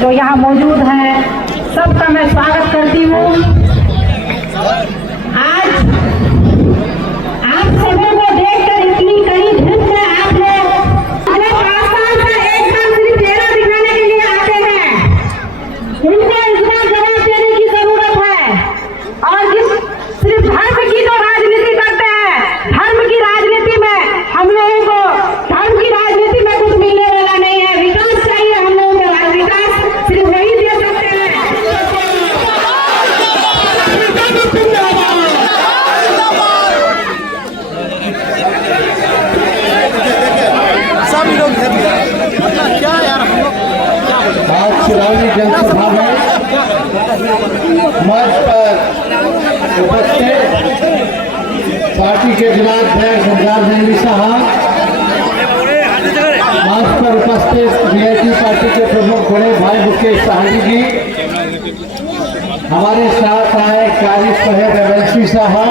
जो यहाँ मौजूद हैं, सबका मैं स्वागत करती हूँ। आज आप सभी को देखकर इतनी कड़ी धूप में आप लोग आसान सा एक बार सिर्फ चेहरा दिखाने के लिए आते हैं, उनको इस बार जवाब देने की जरूरत है। और जिस सिर्फ धर्म की तो राजनीति करते हैं, धर्म की राजनीति में हम लोगों को धर्म की राजनीति में कुछ मिलने वाला नहीं है। विकास चाहिए हम लोगों को, विकास सिर्फ वही दे सकते हैं। क्या यार आज चुनावी जनसभा में मंच पर उपस्थित पार्टी के जिलाध्यक्ष संचार नंदी साहब, मंच पर उपस्थित वीआईपी पार्टी के प्रमुख बड़े भाई मुकेश साहनी जी, हमारे साथ आए कार्य साहेब एमएलसी साहब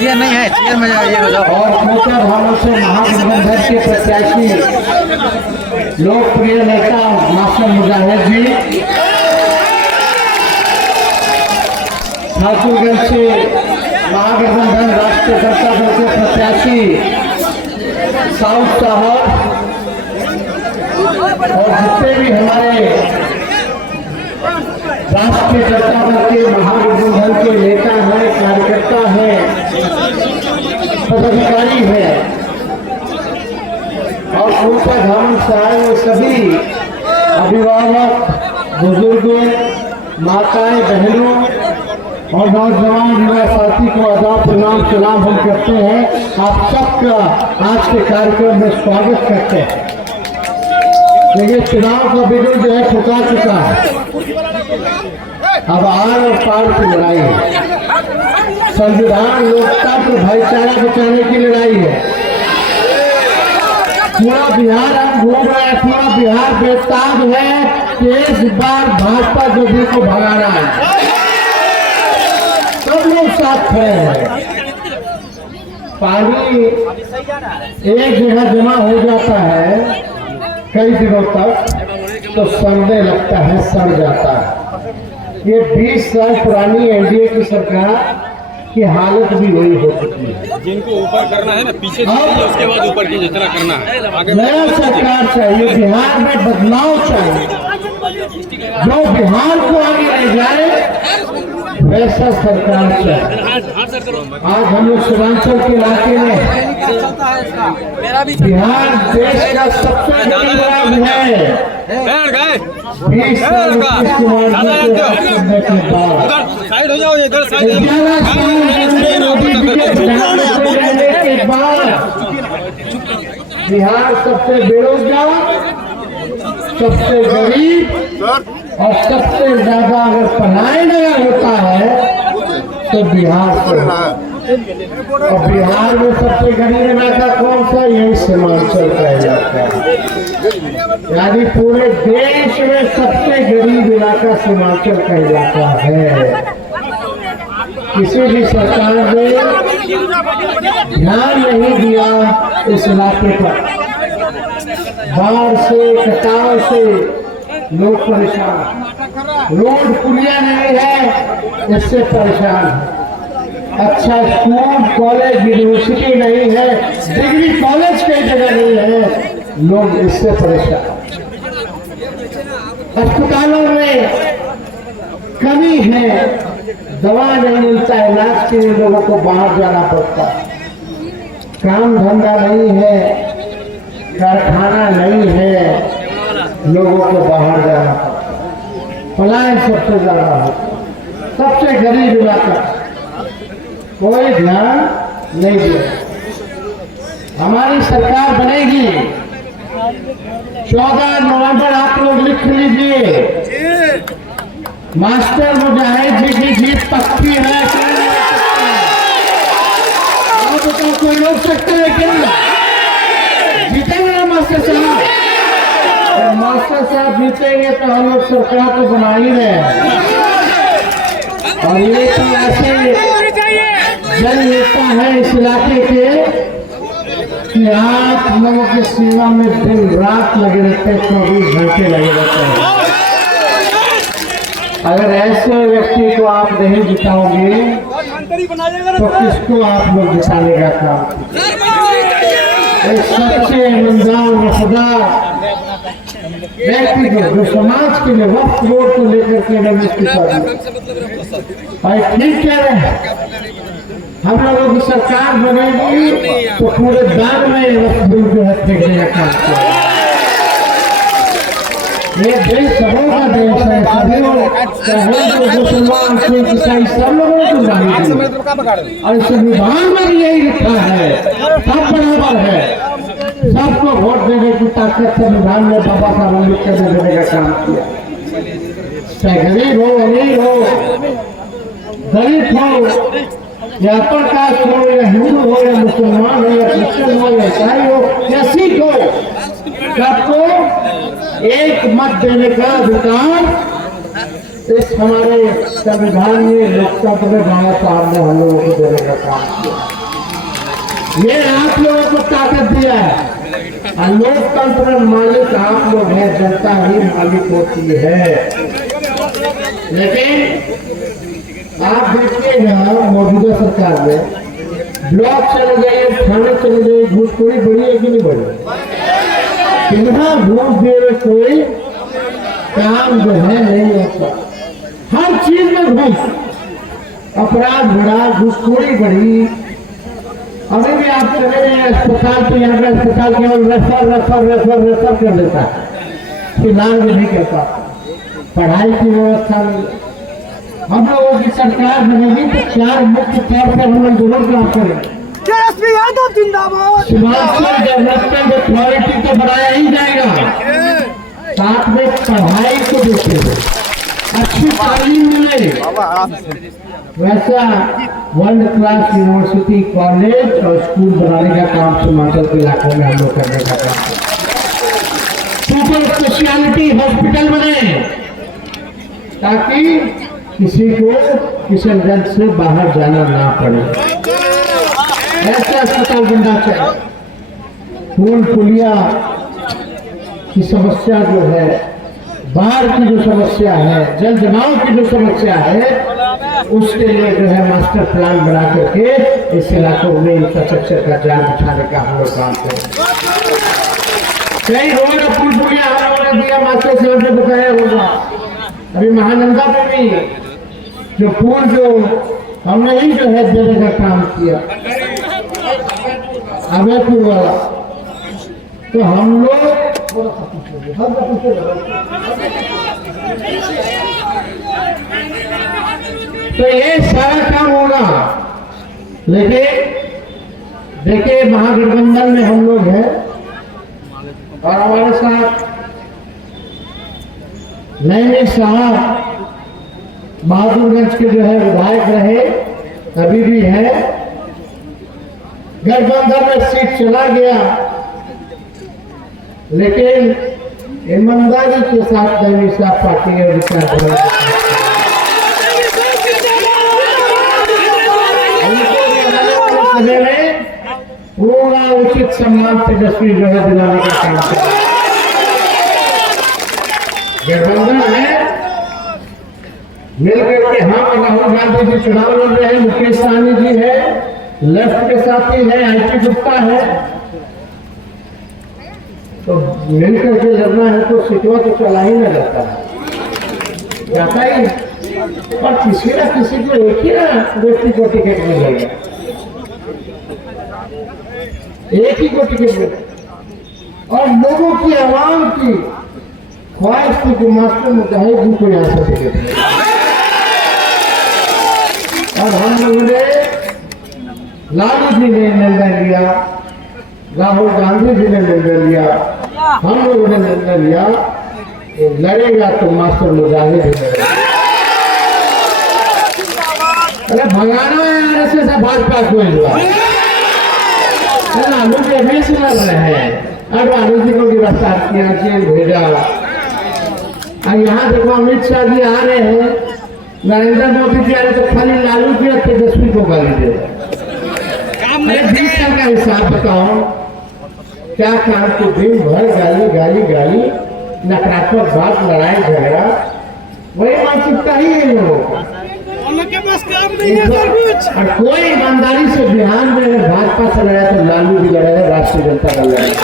नहीं है चेयर में ये हो जाओ। और मोटर भावों से महागठबंधन के प्रत्याशी लोकप्रिय नेता नासिर मुजाहिद जी, ठाकुरगंज से महागठबंधन राष्ट्रीय जनता दल के प्रत्याशी साउथ साहब, और जितने भी हमारे राष्ट्रीय जनता दल के महागठबंधन के नेता हैं, कार्यकर्ता हैं, पदाधिकारी है और उनका धाम से आए हुए सभी अभिभावक, बुजुर्गों, माताएं, बहनों और नौजवान युवा साथी को आदाब प्रणाम सलाम हम करते हैं। आप सबका आज के कार्यक्रम में स्वागत करते हैं। देखिए, चुनाव का बिगुल जो है ठुका चुका है, अब आर और पार की लड़ाई है। संविधान, लोकतंत्र, भाईचारा बचाने की लड़ाई है। पूरा बिहार हम घूम रहे हैं, पूरा बिहार बेताब है कि इस बार भाजपा जोगी को भगाना है। सब लोग साथ खड़े हैं। पानी एक जगह जमा हो जाता है कई दिनों तक तो सड़ने लगता है, सड़ जाता है। ये 20 साल पुरानी एनडीए की सरकार की हालत भी वही हो चुकी है। जिनको ऊपर करना है ना, पीछे उसके बाद ऊपर की जितना करना है। नया सरकार चाहिए, बिहार में बदलाव चाहिए, जो बिहार को आगे ले जाए वैसा सरकार चाहिए। आज हम लोग सीमांचल के इलाके में, बिहार देश का सबसे बड़ी राज्य है। 20 साल साइड हो जाओ, इधर के बाद बिहार सबसे बेरोजगार, सबसे गरीब और सबसे ज्यादा अगर पढ़ाई नया होता है तो बिहार से, और बिहार में सबसे गरीब इलाका कौन सा? यही सीमांचल का इलाका है। यानी पूरे देश में सबसे गरीब इलाका सीमांचल का इलाका है। किसी भी सरकार ने ध्यान नहीं दिया इस इलाके पर। बाढ़ से, कटाव से लोग परेशान, रोड पुलिया नहीं है, इससे परेशान है। अच्छा स्कूल, कॉलेज, यूनिवर्सिटी नहीं है, डिग्री कॉलेज कई जगह नहीं है, लोग इससे परेशान। अस्पतालों में कमी है, दवा नहीं मिलता है, इलाज के लिए लोगों को बाहर जाना पड़ता है। काम धंधा नहीं है, कारखाना नहीं है, लोगों को बाहर जाना पड़ता है। पलायन सबसे ज्यादा होता है, सबसे गरीब इलाका, कोई ध्यान नहीं दिया। हमारी सरकार बनेगी 14 नवंबर, आप लोग लिख लीजिए। मास्टर मुजाहिद जी की जीत पक्की है। आप बताओ, कोई रोक सकते है क्या? जीतेंगे ना मास्टर साहब? और मास्टर साहब जीतेंगे तो हम लोग सरकार को बना ही रहे हैं। और ये तो ऐसे जन नेता है इस इलाके के कि आप लोगों की सेवा में दिन रात लगे रहते हैं, 24 घंटे लगे रहते हैं। अगर ऐसे व्यक्ति को आप नहीं जिताओगे तो किसको आप लोग जिताने का काम कीजिए? एक सच्चे ईमानदार वफादार व्यक्ति को जो समाज के लिए वक्त वोट को लेकर के भाई ठीक कह रहे हैं। हम लोगों की सरकार बनेगी तो पूरे दान में वक्त जो है फेंकने का काम किया। ये देश सबों का देश है, सभी लोग मुसलमान सिख ईसाई सब लोगों को चाहिए और संविधान में भी यही लिखा है सब बराबर है, सबको वोट देने की ताकत संविधान में बाबा साहब अम्बेडकर ने देने का काम किया। चाहे गरीब हो अमीर हो दलित हो या अपर कास्ट हो या हिंदू हो या मुसलमान हो या क्रिश्चियन हो या ईसाई हो या सिख हो, सबको एक मत देने का अधिकार इस हमारे संविधान में लोकतंत्र में बाबा साहब ने हम लोगों को देने का काम किया। ये आप लोगों को ताकत दिया है और लोकतंत्र में मालिक आप लोग हैं, जनता ही मालिक होती है। लेकिन आप देखिएगा मौजूदा सरकार में ब्लॉक चले गए, थाने चले गए, घूसखोरी बढ़ी है कि नहीं बढ़ी? बिना घूस दे कोई काम जो है नहीं होता। हर चीज में घूस, अपराध बढ़ा, घूसखोरी बढ़ी। अभी भी आप चले गए अस्पताल पे, यहाँ का अस्पताल केवल रेफर कर देता है, इलाज भी नहीं करता, पढ़ाई की व्यवस्था नहीं। हम लोगों की सरकार बनेगी तो 4 मुख्य तौर पर हम लोग जरूर काम करेंगे। सीमांचल डेवलपमेंट अथॉरिटी को बनाया ही जाएगा, साथ में पढ़ाई को देखेंगे, अच्छी तालीम मिले, वैसा वर्ल्ड क्लास यूनिवर्सिटी कॉलेज और स्कूल बनाने का काम सीमांचल के इलाकों में हम लोग करने का काम, सुपर स्पेशलिटी हॉस्पिटल बने ताकि किसी को किशनगंज से बाहर जाना ना पड़े, ऐसा अस्पताल बनना चाहिए। पुल पुलिया की समस्या जो है, बाढ़ की जो समस्या है, जल जमाव की जो समस्या है, उसके लिए जो है मास्टर प्लान बना करके इस इलाकों में इंफ्रास्ट्रक्चर का जाल बिछाने का हम लोग काम करें। कई रोड पुल पुलिया हम लोगों ने दिया, मास्टर साहब ने बताया होगा। अभी महानंदा पे भी जो पुल जो हमने ही जो है देने का काम किया, अभयपुर वाला, तो हम लोग तो ये सारा काम होगा। लेकिन देखिए महागठबंधन में हम लोग हैं और हमारे साथ नैनी साहब बहादुरगंज के जो है विधायक रहे, अभी भी है। गठबंधन में सीट चला गया, लेकिन ईमानदारी के साथ नैनी साहब पार्टी और विचारधारा में पूरा उचित सम्मान तेजस्वी जो है दिलाने का काम किया। गठबंधन है मिलकर के, हम राहुल गांधी जी चुनाव लड़ रहे हैं, मुकेश सहनी जी है, लेफ्ट के साथी है, आईटी गुप्ता है, तो मिलकर के लड़ना है तो सिटवा तो चला ही ना जाता ही, और किसी ना किसी को एक ही ना व्यक्ति को टिकट मिलेगा, एक ही को टिकट मिलेगा। और लोगों की आवाम की ख्वाहिश थी कि मास्टर मुजाहिद को यहाँ से टिकट मिलेगा, और हम लोगों ने लालू जी ने निर्णय लिया, राहुल गांधी जी ने निर्णय लिया, हम लोगों ने निर्णय लिया लड़ेगा तो मास्टर मुजाहिद ही लड़ेगा। अरे भगाना है आरएसएस से भाजपा को लालू जी अभी से लड़ रहे हैं, अब लालू जी को गिरफ्तार किया, जेल भेजा। और यहाँ देखो अमित शाह जी आ रहे हैं, नरेंद्र मोदी जी आ रहे, तो खाली लालू जी और तेजस्वी को गाली दे रहे। अरे 20 साल का हिसाब बताओ, क्या काम को दिन भर गाली गाली गाली, नकारात्मक बात, लड़ाई झगड़ा, वही मानसिकता नहीं है लोग। उनके पास काम नहीं है सर कुछ। और कोई ईमानदारी से बिहार में अगर भाजपा से लड़ा तो लालू जी लड़ेगा, राष्ट्रीय जनता दल लड़ेगा।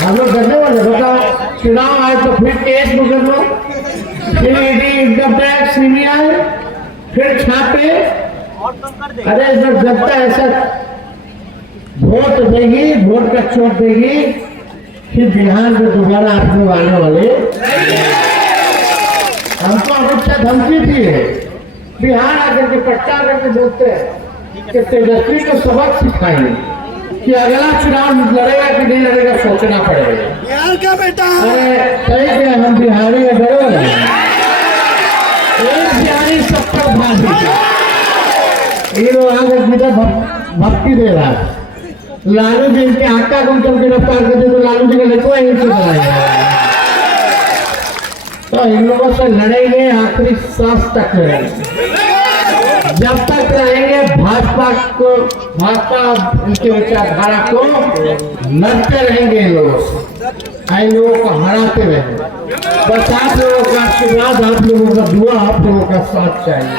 हम लोग करने वाले बताओ, चुनाव आए तो फिर केस मुकदमा, फिर ईडी, इनकम टैक्स, सीबीआई, फिर छापे। अरे इस बार जनता ऐसा वोट देगी, वोट का चोट देगी कि बिहार में दोबारा आप लोग आने वाले। हमको हमेशा धमकी दी है, बिहार आकर के पट्टा करके बोलते हैं कि तेजस्वी को सबक सिखाएंगे कि अगला चुनाव लड़ेगा कि नहीं लड़ेगा सोचना पड़ेगा। बिहार का बेटा अरे सही है, हम बिहारी है, डरो नहीं। एक बिहारी सबको भाजी, ये लोग आगे किधर भक्ति दे रहा है। लालू जी के आका को जब गिरफ्तार कर दे तो लालू जी का लड़का यहीं से बनाएगा। तो इन लोगों से लड़ेंगे, आखिरी सांस तक लड़ेंगे। जब तक रहेंगे भाजपा इनके विचारधारा को लड़ते रहेंगे, इन लोगों से, इन लोगों को हराते रहेंगे। बस आप लोगों का आशीर्वाद, आप लोगों का दुआ, आप लोगों का साथ चाहिए।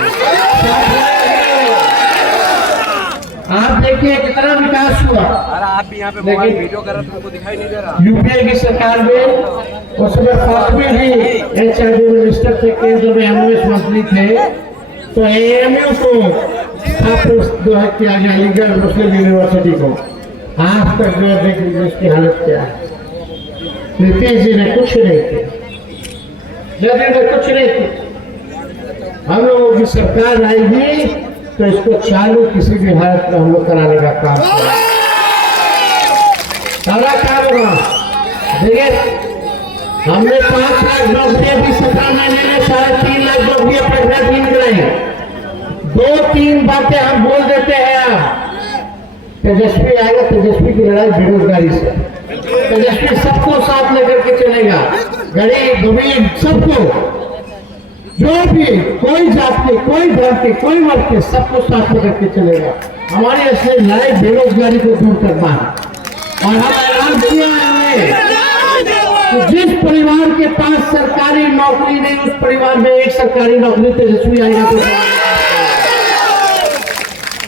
आप देखिए कितना विकास हुआ। अरे आप भी यहाँ पे मोबाइल वीडियो कर रहे थे, तुमको दिखाई नहीं दे रहा। यूपीए की सरकार में उसमें फातमी भी एचआरडी मिनिस्टर थे, केंद्र में एमओएस मंत्री थे, तो एएमयू को जो है किया गया, अलीगढ़ मुस्लिम यूनिवर्सिटी को। आज तक जो है देख लीजिए उसकी हालत क्या है। नीतीश जी ने कुछ नहीं किया, मोदी ने कुछ नहीं किया। हम लोगों की सरकार आएगी तो इसको चालू किसी भी हालत में हम लोग कराने का काम करें। सारा काम होगा। देखिए, हमने 5 लाख नौकरियां भी 17 महीने में 3.5 लाख नौकरियां प्रज्ञा दिन कराई। 2-3 बातें हम बोल देते हैं। आप तेजस्वी आएगा, तेजस्वी की लड़ाई बेरोजगारी से। तेजस्वी सबको साथ लेकर के चलेगा, गरीब अमीर सबको, जो भी कोई जात के, कोई धर्म के, कोई वर्ग के, सबको साथ लेकर के चलेगा। हमारी असली लड़ाई बेरोजगारी को दूर करना है। और हम ऐलान किया है कि जिस परिवार के पास सरकारी नौकरी नहीं, उस परिवार में एक सरकारी नौकरी तेजस्वी आएगा।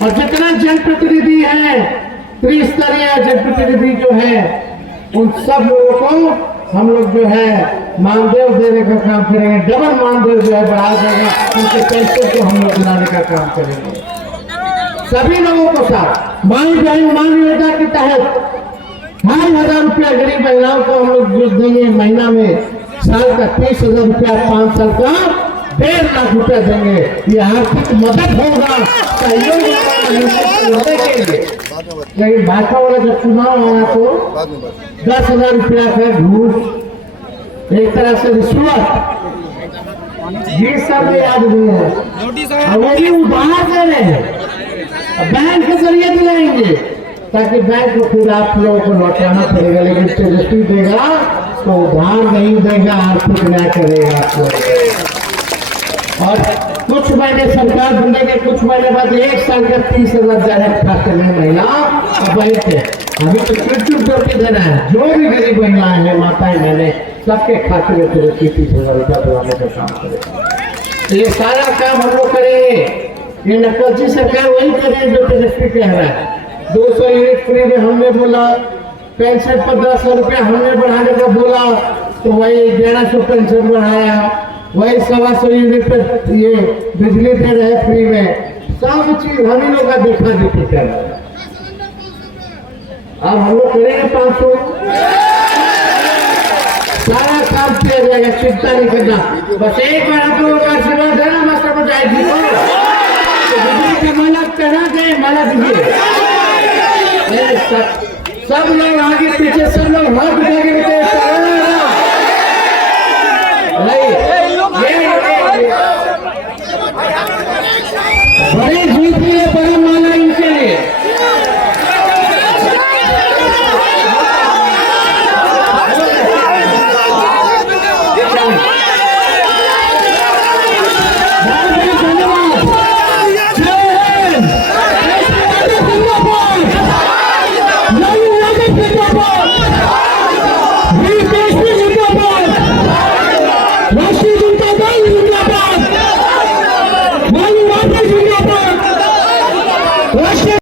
और जितना जनप्रतिनिधि है, त्रिस्तरीय जनप्रतिनिधि जो है, उन सब लोगों को हम लोग जो है मानदेय देने का काम करेंगे। डबल मानदेय जो है बढ़ा देगा, उनके पैसे को हम लोग लाने का काम करेंगे। सभी लोगों को साथ माई बहन मान योजना के तहत 5,000 रुपया गरीब महिलाओं को हम लोग जो देंगे महीना में, साल का 30,000 रुपया, 5 साल का 1.5 लाख रुपया देंगे। ये आर्थिक मदद होगा, सहयोग के लिए। लेकिन भाजपा वाला जब चुनाव आया तो 10,000 रुपया का घूस, एक तरह से रिश्वत, ये सब याद नहीं है। वो भी उधार दे रहे हैं, बैंक के जरिए दिलाएंगे, ताकि बैंक को फिर आप लोगों को लौटाना पड़ेगा। लेकिन तेजस्वी देगा तो उधार नहीं देगा, आर्थिक न्याय करेगा आप लोग। और कुछ महीने सरकार बनने के कुछ महीने बाद 1 साल का 30,000 डायरेक्ट खाते में महिला बैंक है। अभी तो चुप करके देना है। जो भी गरीब महिलाएं हैं, माताएं बहने, सबके खाते में 30,000 रुपया दिलाने का काम करेगा। ये सारा काम हम लोग करेंगे। ये नकलची सरकार वही करेगी जो तेजस्वी कह रहा है। 200 यूनिट फ्री में हमने बोला, पेंशन 1500 रुपया हमने बढ़ाने का बोला, तो वही 1,500 पेंशन बढ़ाया, वही 125 यूनिट पर ये बिजली दे रहे फ्री में। सब चीज हम ही लोग का देखा देखी कर रहे हैं। अब हम लोग करेंगे 500, सारा काम किया जाएगा, चिंता नहीं करना। बस एक बार आप लोगों का आशीर्वाद है ना, मास्टर को जाएगी तो बिजली का माला करा गए, माला दीजिए। सब लोग आगे पीछे, सब लोग हाथ उठाके बड़े जीत लिए, बड़ा माला इनके लिए। राष्ट्रीय जनता दल